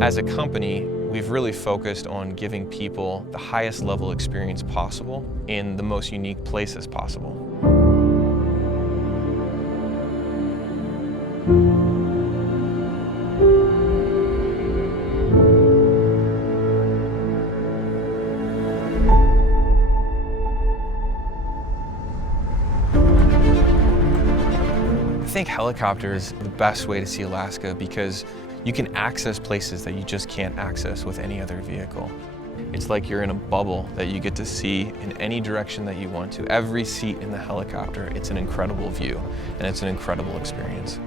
As a company, we've really focused on giving people the highest level experience possible in the most unique places possible. I think helicopter is the best way to see Alaska because you can access places that you just can't access with any other vehicle. It's like you're in a bubble that you get to see in any direction that you want to. Every seat in the helicopter, it's an incredible view, and it's an incredible experience.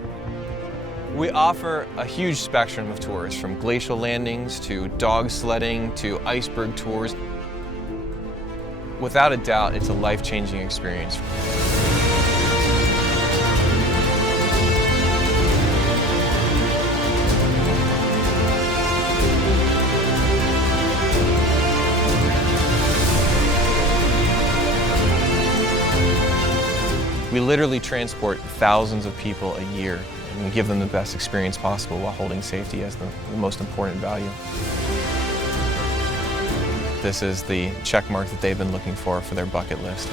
We offer a huge spectrum of tours, from glacial landings to dog sledding to iceberg tours. Without a doubt, it's a life-changing experience. We literally transport thousands of people a year, and we give them the best experience possible while holding safety as the most important value. This is the check mark that they've been looking for their bucket list.